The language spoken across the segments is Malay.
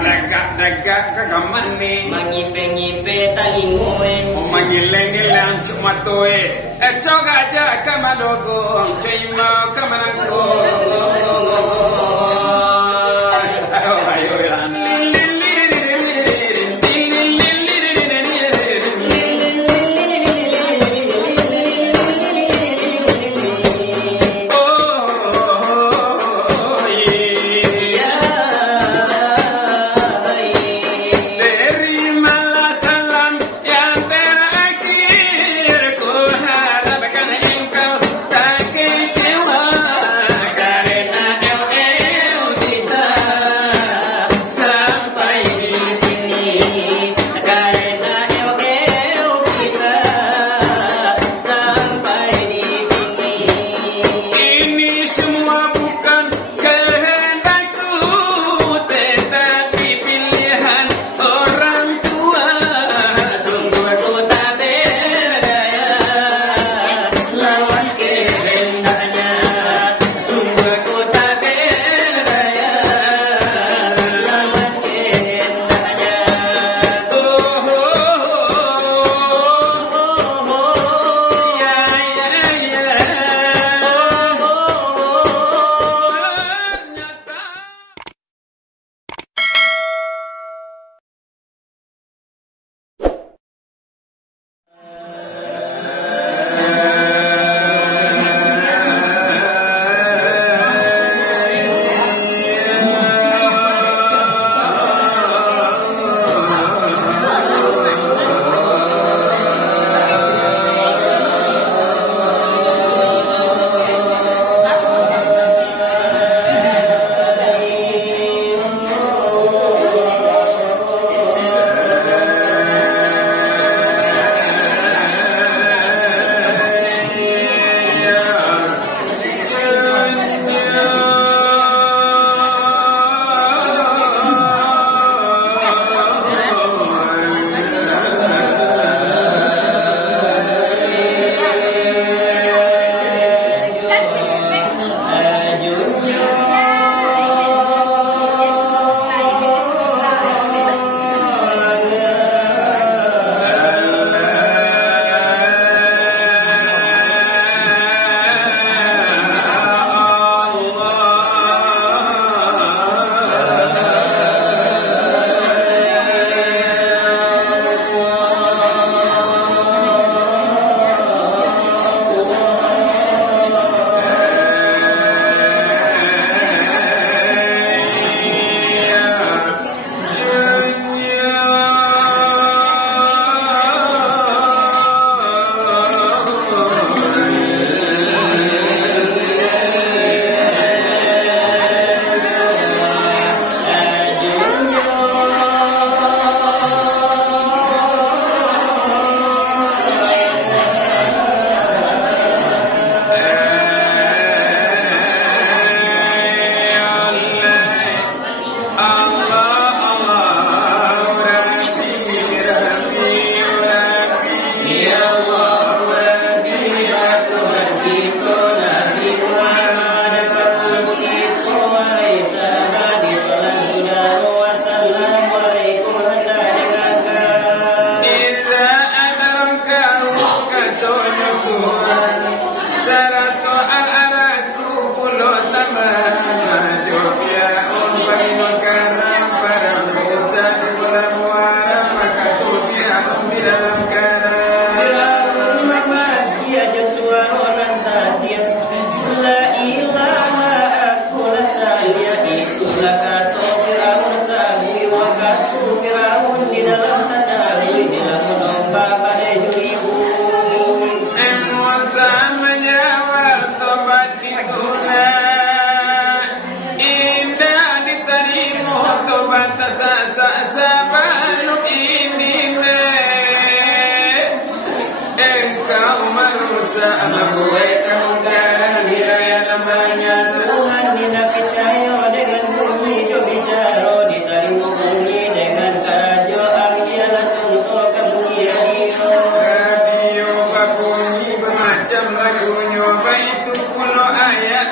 dagak kagamane mangipe-ngipe talingoe mangileng-ileng cumatoe cok aja kamadogong cima kamanangko ayo lan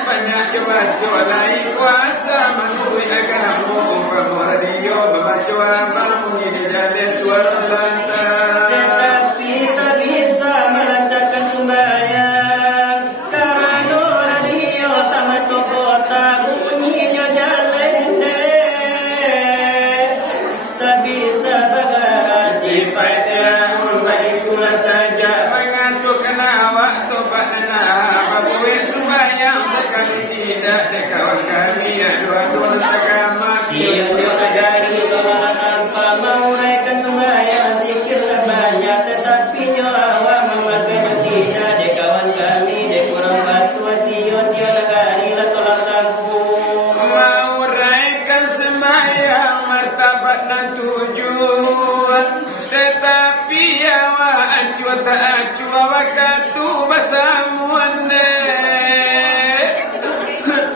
banyak kebaca lai kuasa menurut agama Yo membaca amal bunyi dari suara lantar. Tetapi tak bisa melancarkan sembahyang karena radio sama kota bunyinya jelek. Tak bisa bergerak sifatnya itulah saja Mengantukkan waktu badana Bapak sembahyang sekali tidak dekawan kami dua-dua agama dia mengajari sholat tanpa menguraikan sembahyang zikirlah banyak tetapi nyawa memakai tidak de kawan kami de kurang batu tio tiada karilah tolak tanggung Menguraikan sembahyang martabat dan tujuan tetapi awa ajwa tak ajwa wakatu basamuanne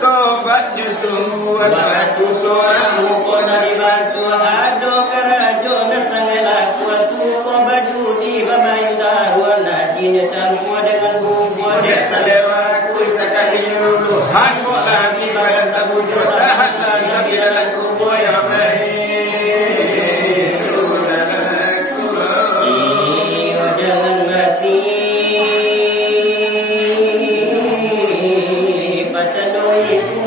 tobat justru waktu seorang muka dari basuh ado karajo nasangai laku asuko baju di babain daruan lakinya campur dengan bumbu desa Salewaku sekali dulu Hanku lagi badan tak wujud Tahan lagi dalam kubur yang jangan ngasih baca doiku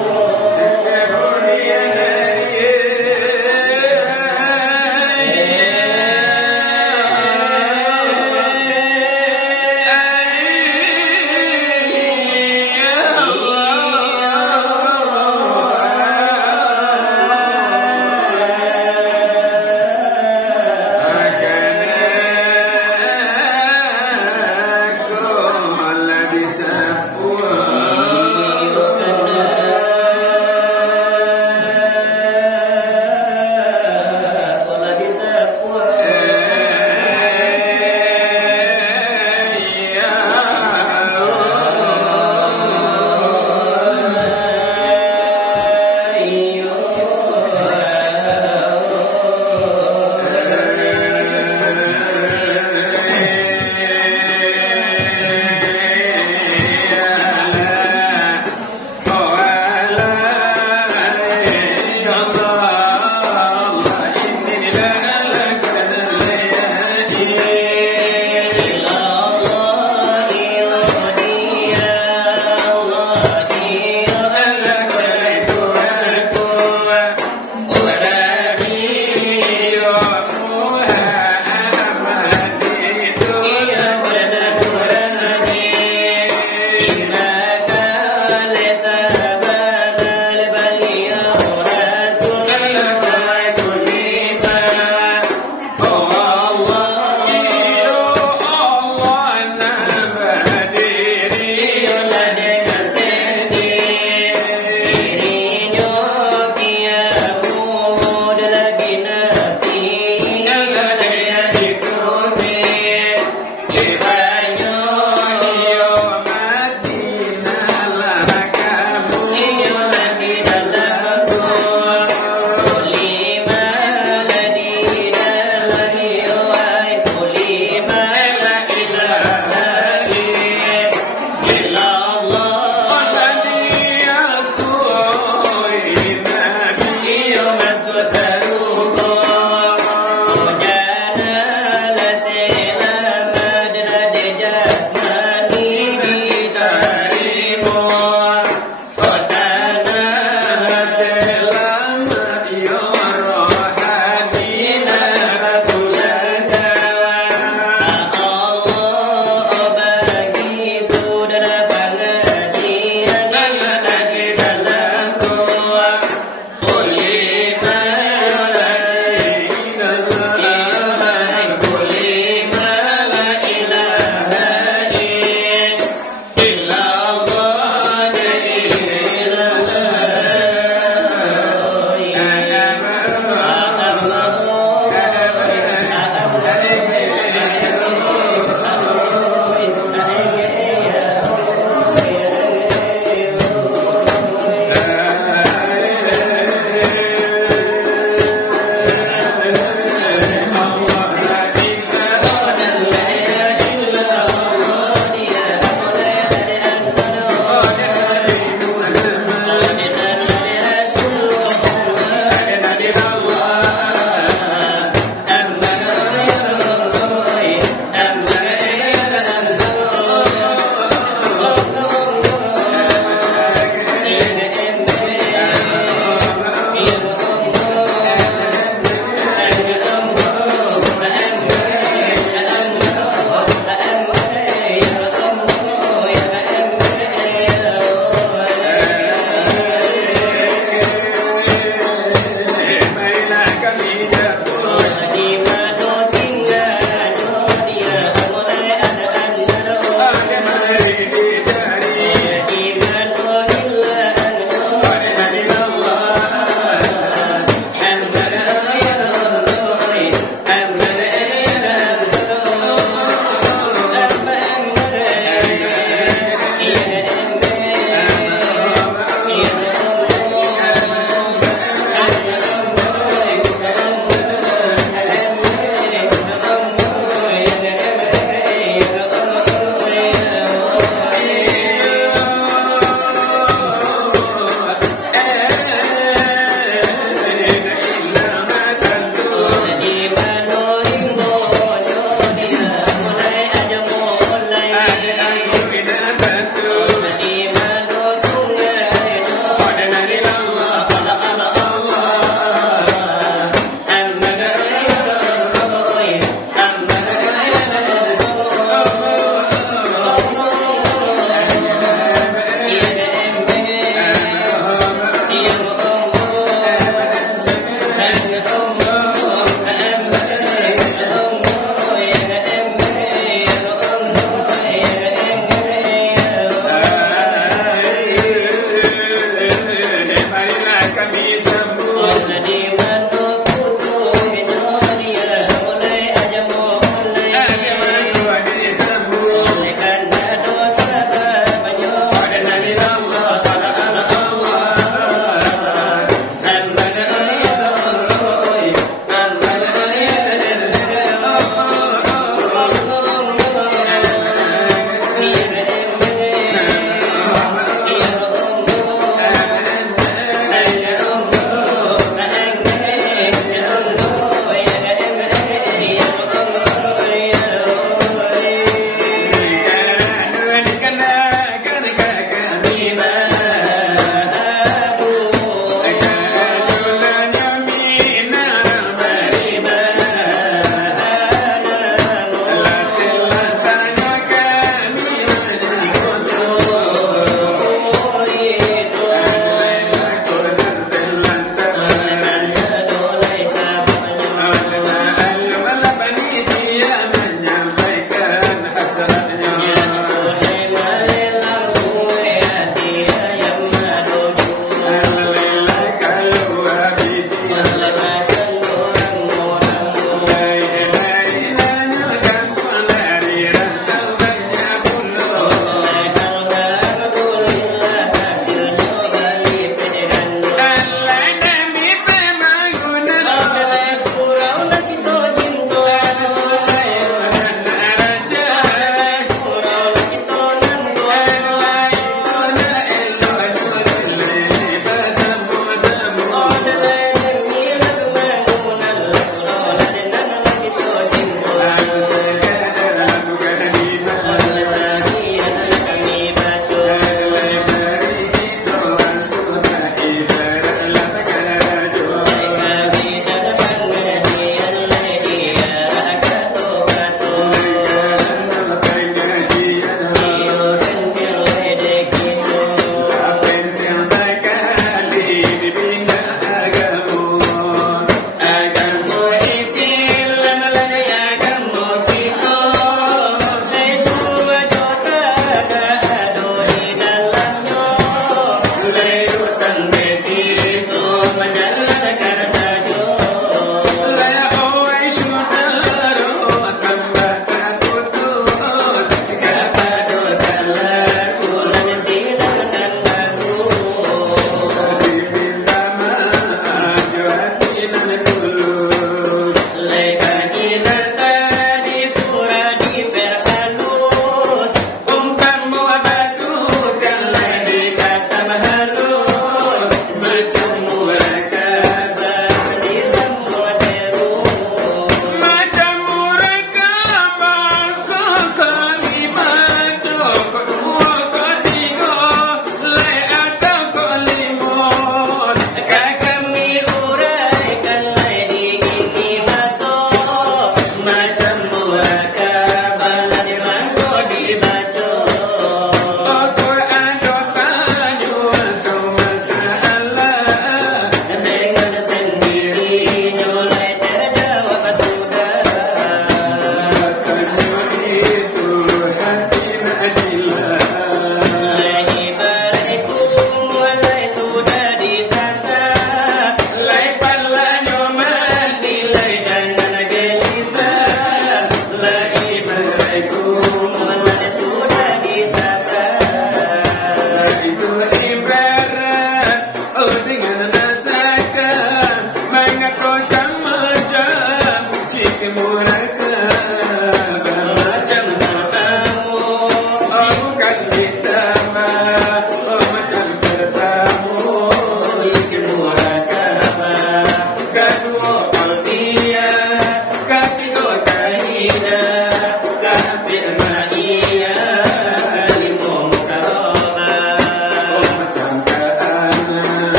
Oh,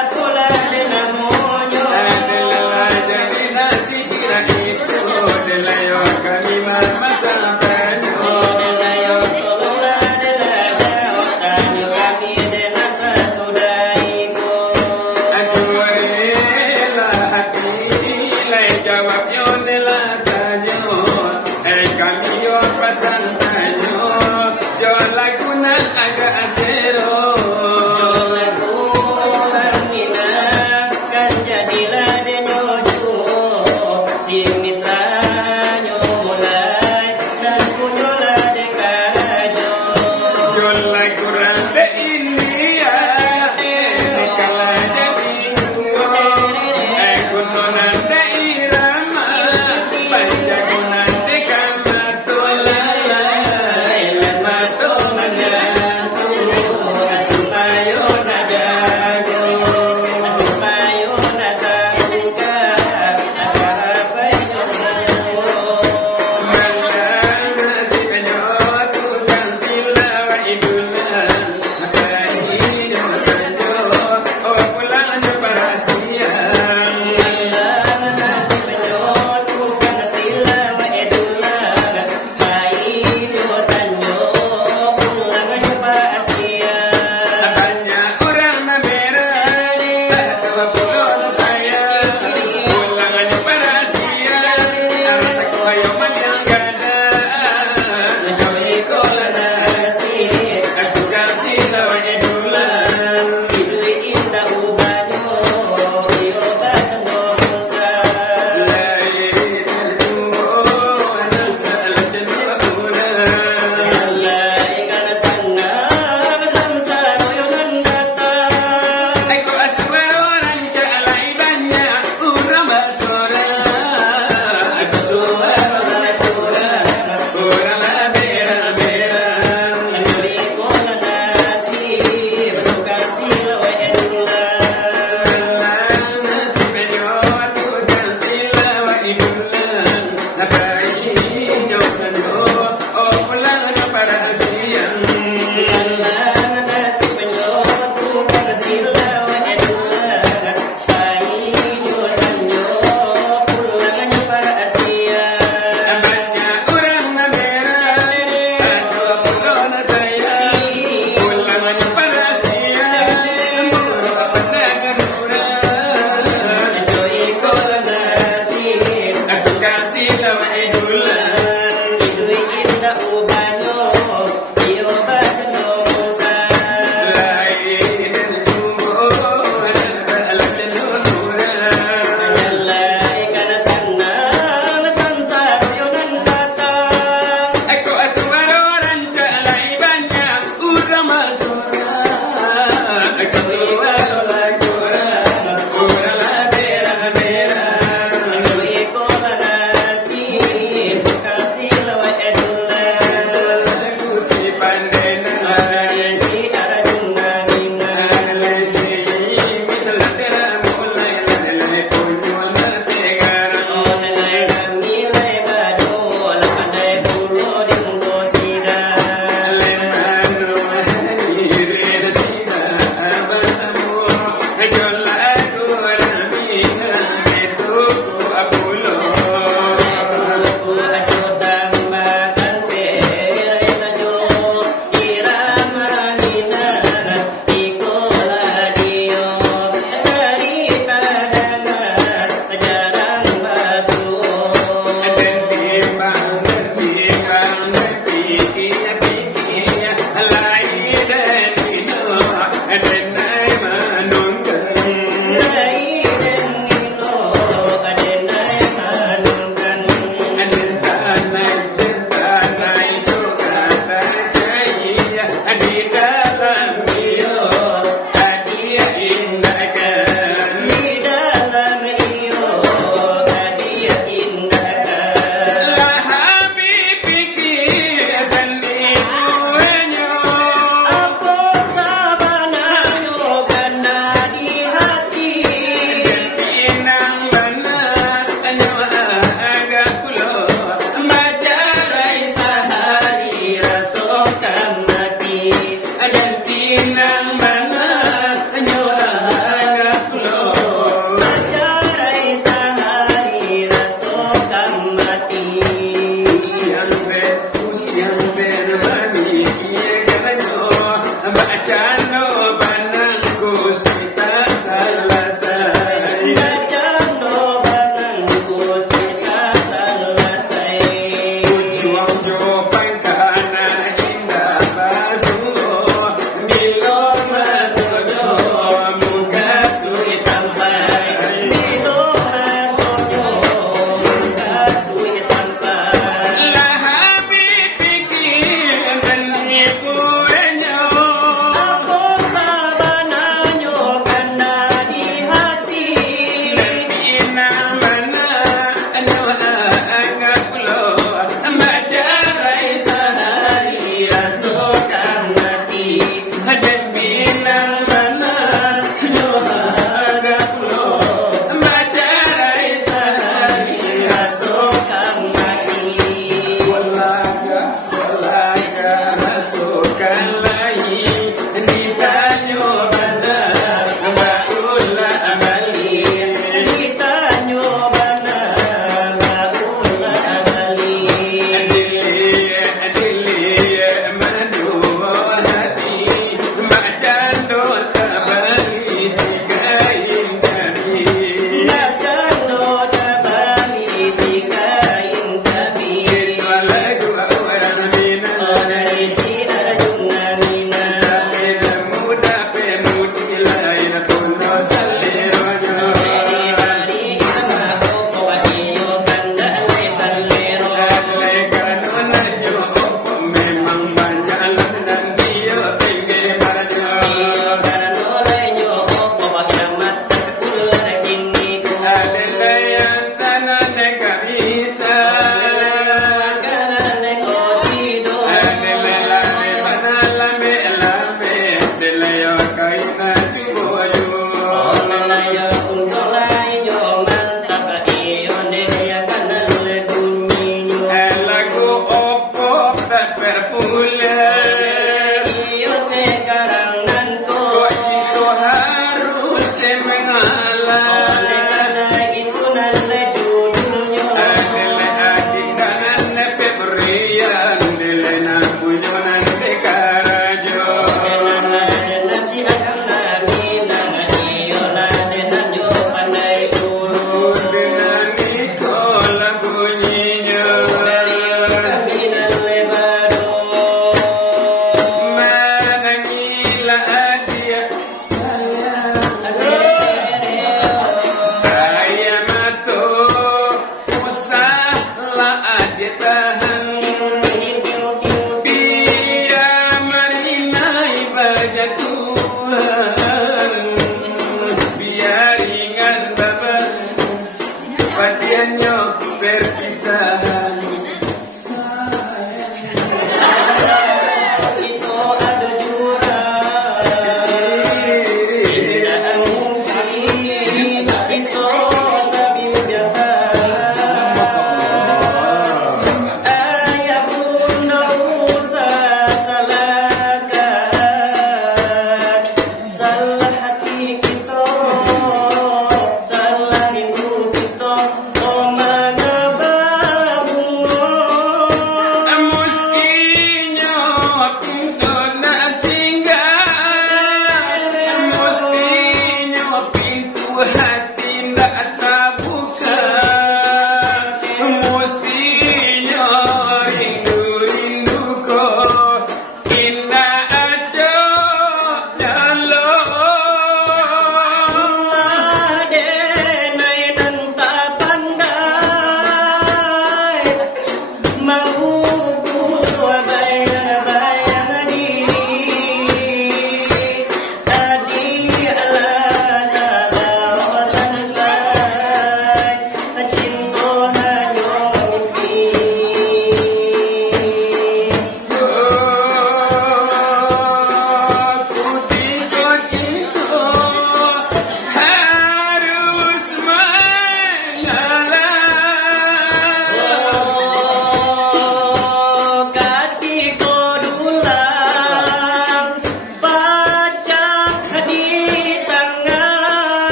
Aku lah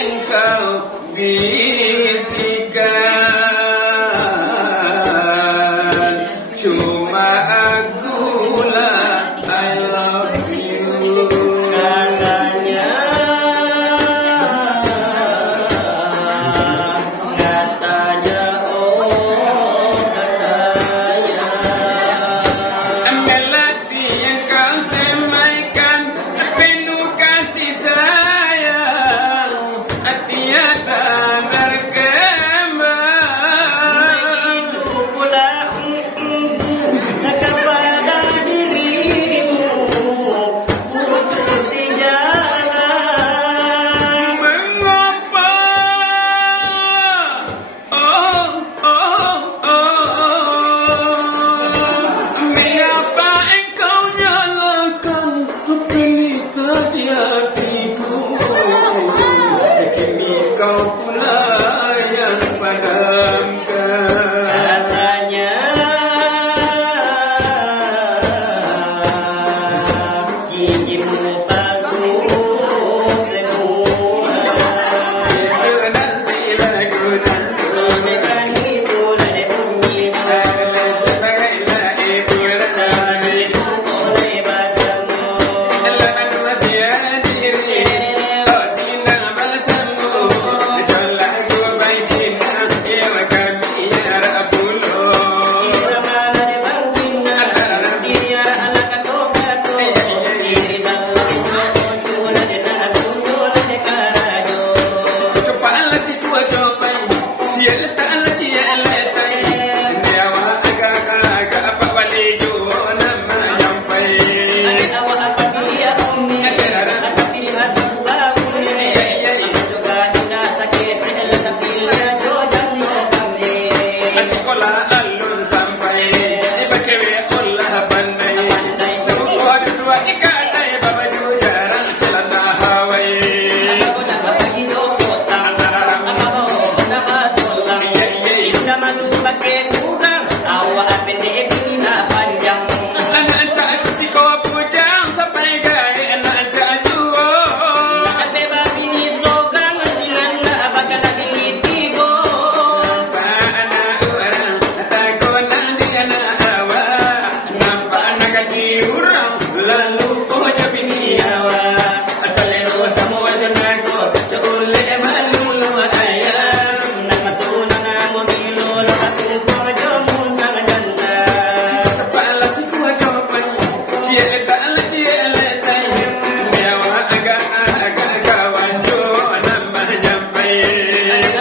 engkau bisikan, cuma akulah I love you. Katanya oh katanya Melodi yang kau semaikan penuh kasih sayang, tiada berkembang. Begitu pula kepada dirimu putus di jalan. Mengapa? Oh, oh, oh. Mengapa engkau nyalakan pelita di hatiku? Kini kau pula yang padamkan. Katanya gigimu palsu semua. Gunan sila gunan, Gunakan itulah bunyinya sebagailah ibu dan oleh bahasamu. laman masih diri, oh sinang balsamu, jolah ku baikin, ewa kami arah pulau. Ramala de bangkina, dia anak katokato, diri dalam cuna de nakundo de karajo. Kepala si tua copai, ciel tak ciel letai, dewa agak apa balik jo nama nyampai. Awak apa dia omni, apa pilihan aku bangun ini. Coba indah sakit, tapi lihat jojan yo kami. Sekolah alun sampai bacewe olah pandai, semua dua ikatai baju jarang celana Hawaii. Aku dapat bagi jokota, apa mau dapat solang. Indah malu pakai kurang, awak apa dia bina panjang. Anak cakap di kau pujang sampai gaya anak cakap. Ate babi ni sogang sinan bakal lagi tigo. Anak orang tak kau nanti anak awak, nampak anak kaki orang lalu kau jadi ni awak. Asal ero semua jenago, cule malu lu ayam. Nak masuk nana mo gilo aku kau jamu sang janda. Kepala si kuat copai, ciel tak tai, dewa agak kawan jo nama nyampai.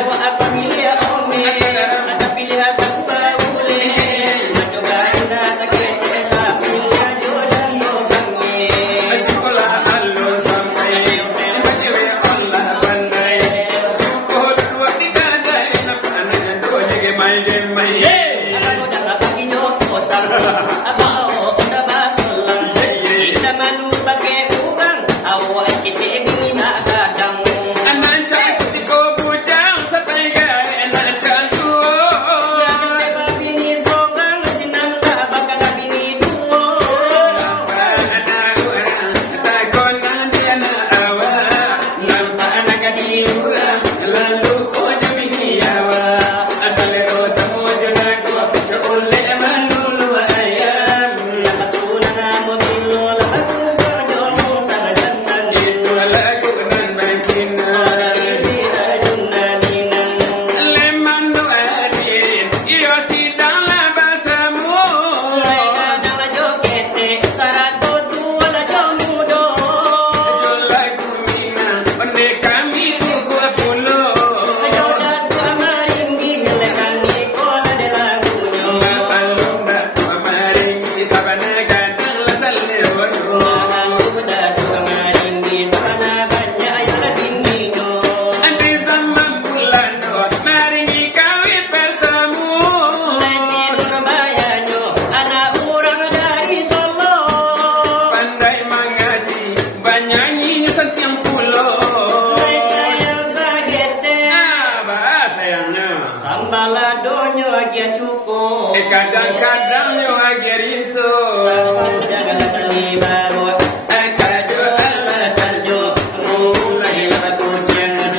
Awak apa milih ome, ada pilihan tak boleh. Coba indah sakit tapi lihat jodan yo kami. Sekolah alun sampai bacewe olah pandai, suku dua tiga dai nampak anak dua gemai. Aku dah bagi jokota, apa onda basolang. Indah malu pakai kurang, awak kita bina kadang. Anak cakap di kau bujang sampai gaya anak cakap. Babi ni sogang sinan bakal babi ni duo. Anak orang tak kau nanti anak awak, nampak anak kaki orang lalu kau jadi ni awak. Asal ero semua jenago, oleh malu lu ayam. Napasunan na mo gilo aku kau jomu sang jantan itu. Lagu nan baikin, Isi ajunan ninan. leman lu adin, iyo sidang labasamu. Kadang jokete sarato tuwala jomudo. Lagu minang, onde kami tuku pulau. Jodan tu amaringgi ngelekan nikola de lagunyo. Malumba, mamaring isabana kadang lasal lewono. Buda tu amaringgi sana banyak ayala bindino. Ante zaman bulan maring ikawi bertemu. Lesi Surabaya anak orang dari Solo. Pandai mengaji, banyak nyanyi setiap pulau. Sayang sagete Abah sayangnya. sambala donyo agia cukup. Kadang-kadang yang lagi risau. Sampai jangan tali baru. Akajo alasan jo mulai lah aku jangan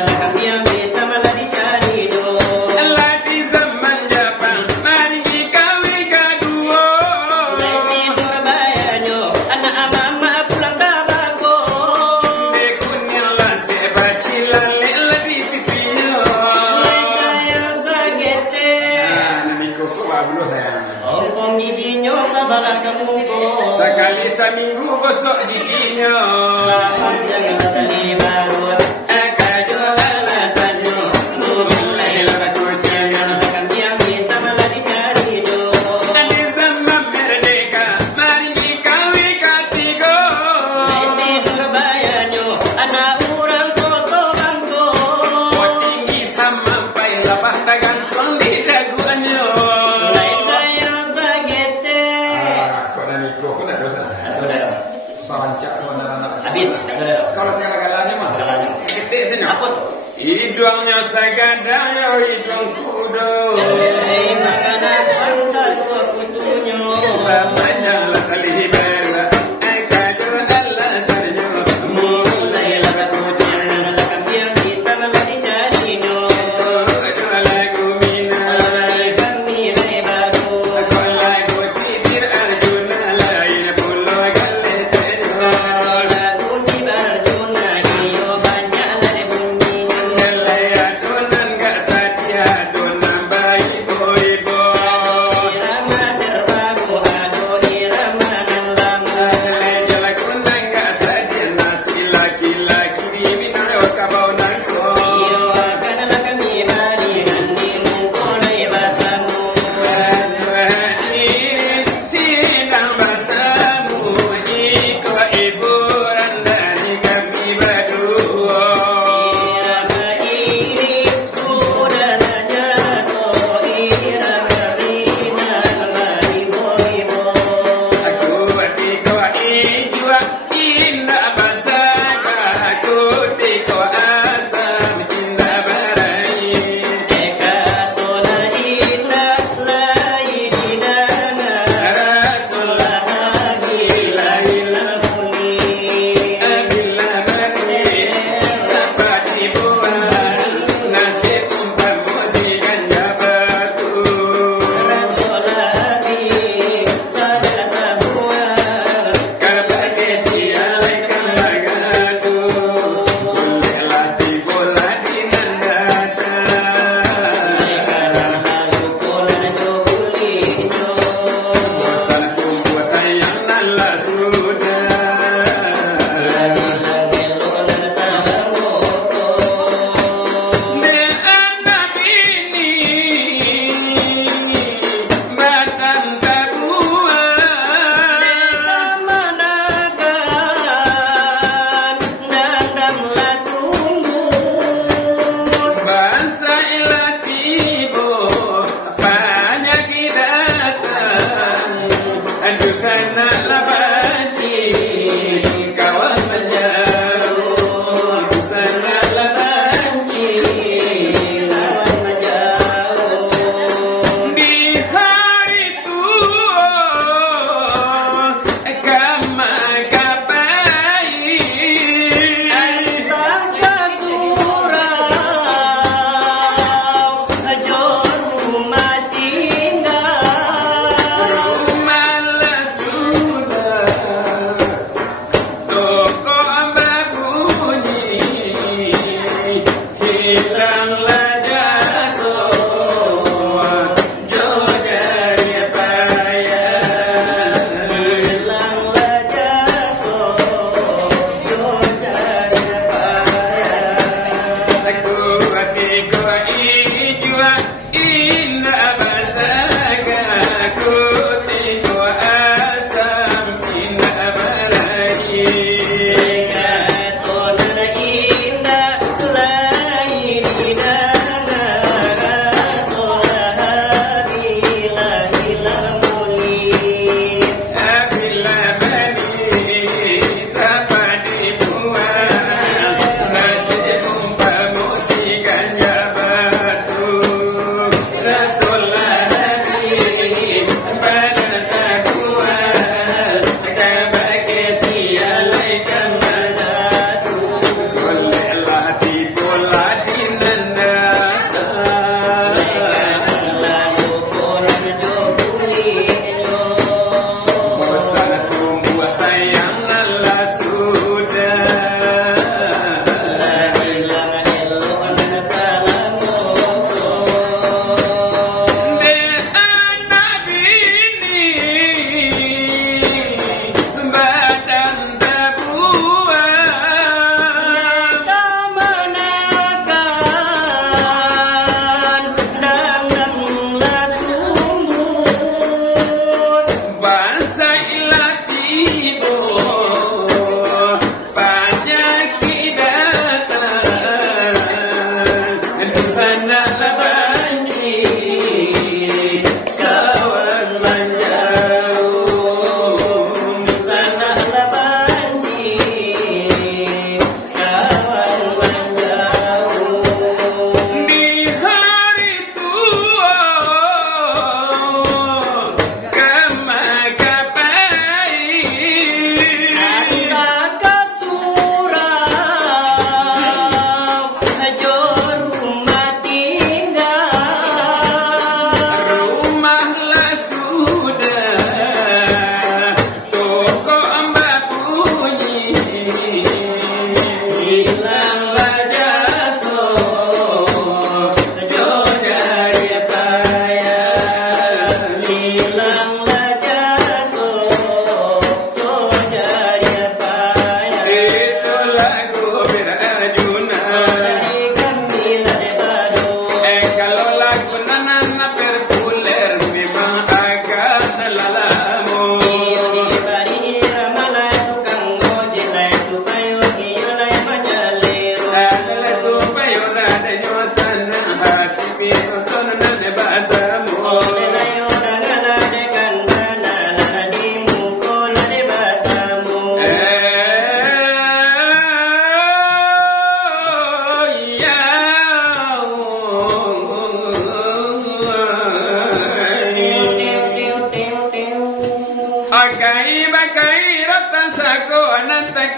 Hidungnya sagadanya, hidung kudo. Makanan pangkal dua kutunya. Samanya kali bela, kado Allah sarjo. Mulai laga kutir, laga biang kita malah dicarinya. Kado lagu mina, kami lai baru. kado lagu sidir Arjuna, lain pulau galetnya. Lagu si Arjuna, kio banyak lari bunyi. Adonan gak sadia, adonan bayi boy boy. Irama terbaru, ado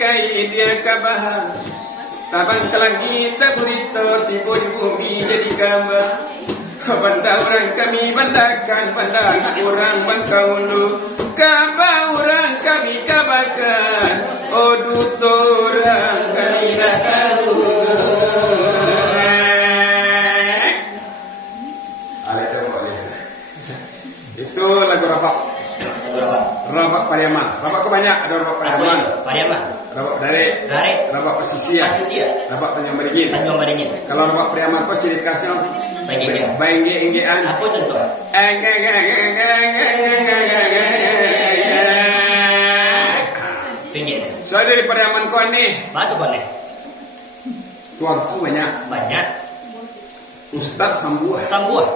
kai dia kabahan. Tabang kelagi tak berita tiba di bumi jadi gambar. Banda orang kami bandakan, banda anak orang bangkaulu. Kaba orang kami kabakan, oh duto orang kami dah tahu. Itu lagu rapak. Rapak Pariaman. Rapak kebanyak ada rapak Pariaman. Pariaman. Rapak Darek. Rapak Pesisir. Rapak Tanjung Beringin. Kalau rapak Pariaman apa ciri khasnya? Baingge-inggean. Apa contoh? Pinggir. So dari Pariaman kau ni. Batu kau ni. Tuanku banyak. Banyak. Ustaz Sambuah.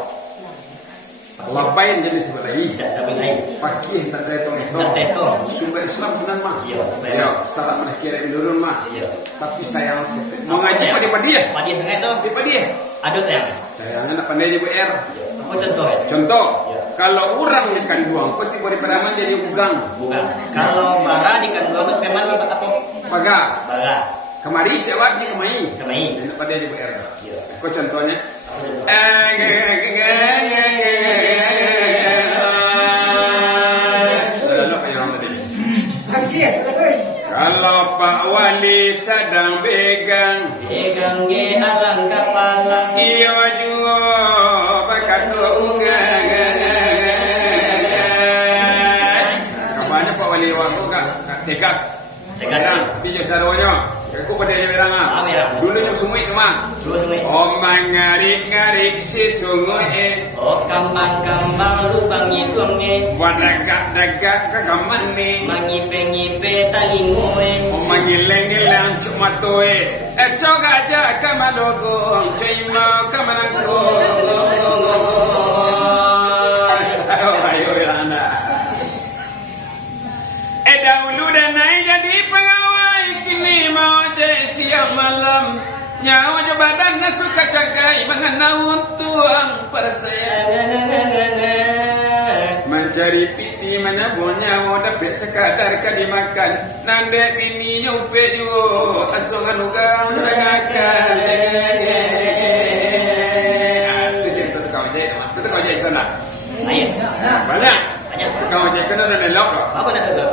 Lapain jenis sebelah lagi. Tak sampai lain. Pakih tak tetong itu. Tak tetong. Sumber Islam senang mah. Ya. Salah mana kira indurun mah. Ya. Tapi sayang seperti. Mau ngaji pada dia. Pada sangat tu. Pada dia. Ada sayang. Sayangnya nak pandai je BR. Apa contoh? Contoh. Ya. Kalau orang ikan duang, kau tiba di Pariaman jadi ugang. Bukan. Kalau bara di kandungan tu memang apa? Pagar. Bara. Kemari cewek ni kemai. Kemai. Nak pandai je BR. Ya. Kau contohnya. Kalau Pak Wali sedang pegang ye alang kepala iyo juga bakat ungang. Kabarnya Pak Wali waktu kan tegas. Tiga caranya. Aku pada je berang ah. Dulu yang sumui tu mah. Oh mangari-ngari si sungui. Oh kambang-kambang lubang hidungnya. Wadagak-dagak kagaman ni. Mangipe-ngipe talingoe. Oh mangilang-ngilang cuma toe. Cok aja kamadogong. Terima kamanangkong. Ayo anda. Dahulu dan naik jadi pegawai. Kini mau jadi siang malam. Nyawa je badannya suka cagai. Mengenau tuang persayangan. Mencari piti menabur nyawa. Dapat sekadar kadimakan. Nandek bini nyupe juga. Asungan ugang ragakan. Itu cerita tukang ojek. Itu tukang ojek sekolah. Banyak. Tukang ojek kena dan elok. Apa nak elok?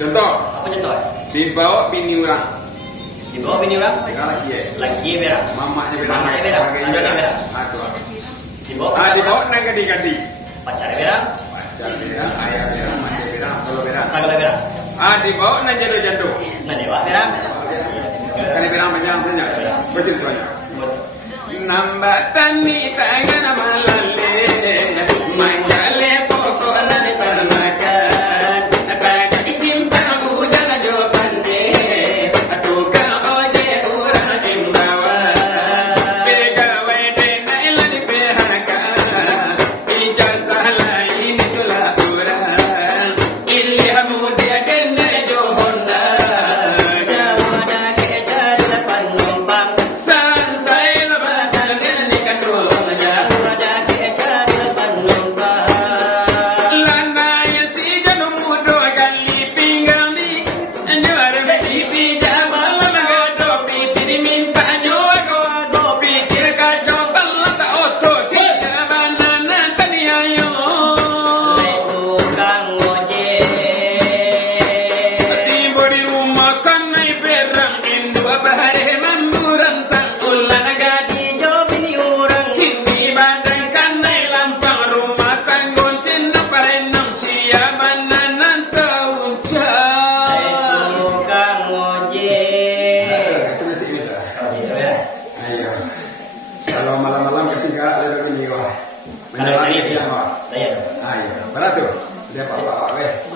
Contoh. Apa contoh? Dibawa bini orang. Dibawa bini orang? Lagi berak. Mamanya berak. Sandalnya berak. Dibawa nak gadi-gadi. Pacar berak. Ayah berak, manja berak, segala berak. Dibawa nak jadu-jadu. Nak dewa berak. Kali berak banyak. Betul banyak. Nambah tani tangan malale. Manjale pokok lari termakan.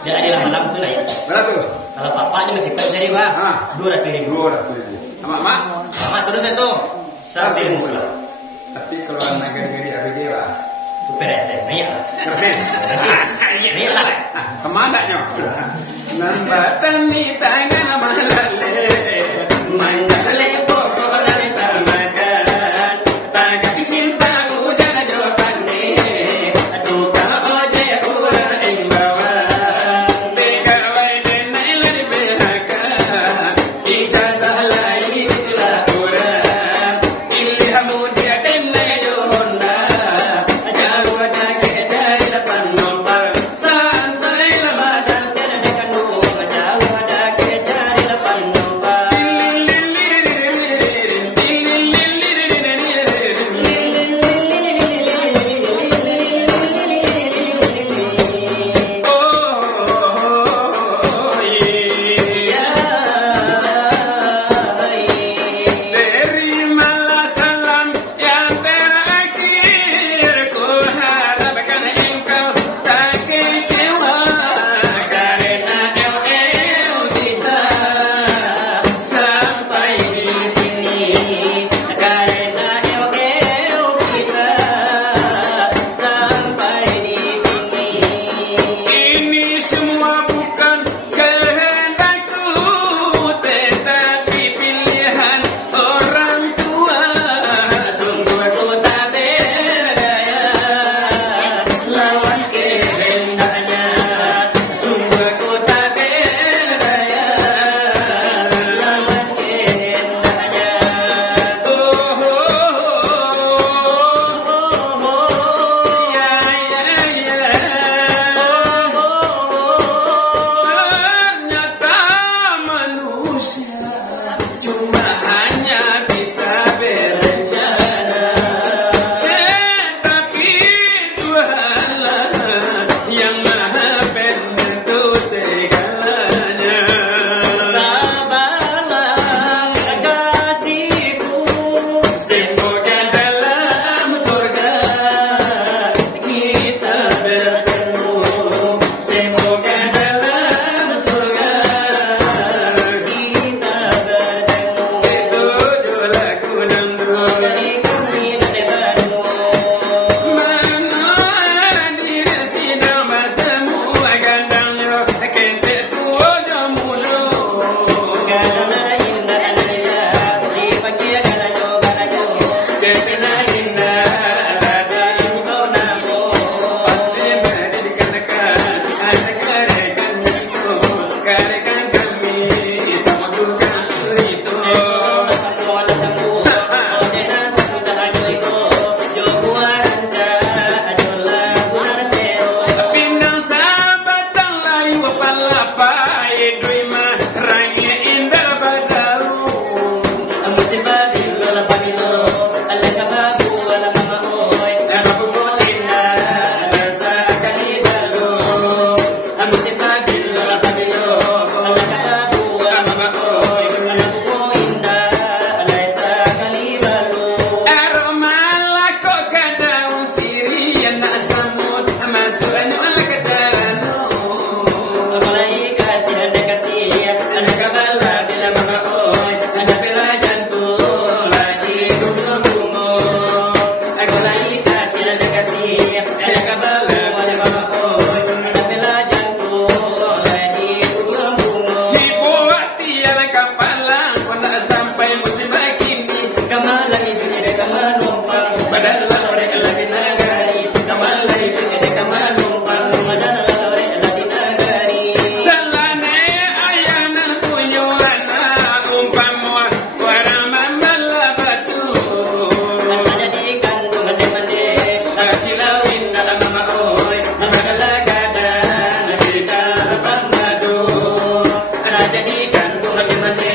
Dia adalah malam tu lah ya. Berapa? Kalau papanya mesti cari bah. 200.000. 200.000. Mak? Mak terus itu. Sampai mula. Tapi kalau anak gari-gari ABG lah. Tu peres eh. Naik lah. Naik lah. Kemana nya? Nambah tani tangan malale. Manjale pokok lari termakan. Tagak simpang hujan jawaban ni. Tukang ojek urang ing bawah. Pegawai denai lari berhakan. cuma hanya bisa berencana. Tapi Tuhanlah yang maha penentu segalanya. Sabarlah kasihku, Semoga dalam surga kita bertemu. Semoga dalam surga kita bertemu. itu lagu dangdut. Dari kami tak baru. Mana diri sidang semua gandangnya kente tua jamuno. Karena indah adalah di pagi galajo galajo. Kente na indah ada info namo. Pasti mendidikan anak karekan itu karekan kami sama juga itu. Pinang sabatang layu palapai duima raya indah badau. Aku indah rasa kalibalu. Aromala kok kadaung sirian nak samut masuknya oleh ke jalano. Anak kabala bila mama oi, anak bela jantung lagi duduk bungo. Aku lagi kasih anak kabala bila mama oi, anak bela jantung lagi duduk bungo. Dibuat tiada kapalang, kau tak sampai musim begini. Padahal orang lebih nagari, kamalah itu ada kamalumpang. Salane ayanan punyo anak umpama warang mamala batu. Silawin dalam mama oi, nagalagada nakita lapang madu. Ada di kandung mandi-mandi,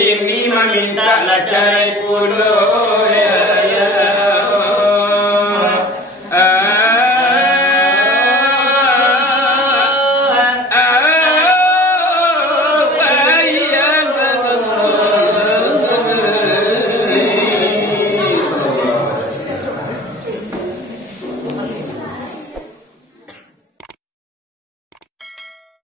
ini meminta lah cerai pulau.